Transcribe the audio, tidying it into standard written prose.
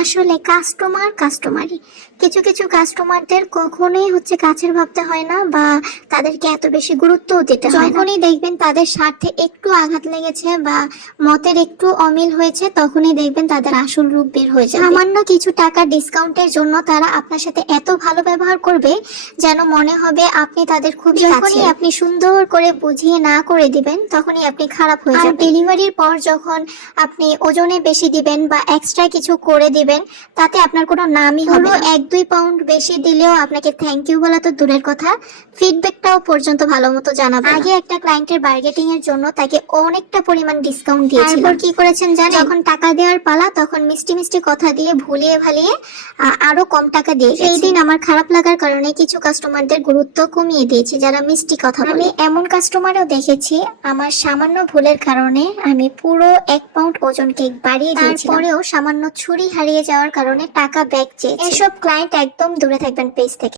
আসলে কাস্টমারই। কিছু কিছু কাস্টমারদের কখনোই কাছের ভাবতে হয় না, বা তাদেরকে এত বেশি গুরুত্বও দিতে হয় না। যখনই দেখবেন তাদের স্বার্থে একটু আঘাত লেগেছে বা মতের একটু অমিল হয়েছে, তখনই দেখবেন তাদের আসল রূপ বের হয়ে যাবে। সামান্য কিছু টাকা ডিসকাউন্টের জন্য তারা আপনার সাথে এত ভালো ব্যবহার করবে যেন মনে হবে আপনি তাদের খুব কাছের। যখনই আপনি সুন্দর করে বুঝিয়ে না করে দিবেন, তখনই আপনি খারাপ হয়ে যাবেন। ডেলিভারির পর যখন আপনি ওজনে বেশি দিবেন বা এক্সট্রা কিছু করে দিবেন, তাতে আপনার কোনো নামই হবে না। 1-2 পাউন্ড বেশি দিলেও আপনাকে থ্যাংক ইউ বলা তো দূরের কথা, ফিডব্যাকটাও পর্যন্ত ভালো মতো জানাবেন। আগে একটা ক্লায়েন্টের বার্গেটিং এর জন্য তাকে অনেকটা পরিমাণ ডিসকাউন্ট দিয়েছিলাম। তারপর কি করেছেন জানেন? যখন টাকা দেওয়ার পালা, তখন মিষ্টি মিষ্টি কথা দিয়ে ভুলিয়ে ভালিয়ে আরো কম টাকা দিয়ে গেছে। এই দিন আমার খারাপ লাগার কারণে কিছু কাস্টমারদের গুরুত্ব কমিয়ে দিয়েছি যারা মিষ্টি কথা বলে। আমি এমন কাস্টমারও দেখেছি, আমার সামান্য ভুলের কারণে আমি পুরো 1 পাউন্ড ওজন কেক বাড়িয়ে দিয়েছিলাম, তারপরেও সামান্য ছুরি হারিয়ে যাওয়ার কারণে টাকা ব্যাক চেয়েছে। এসব ক্লায়েন্ট একদম দূরে থাকবেন পেজ থেকে।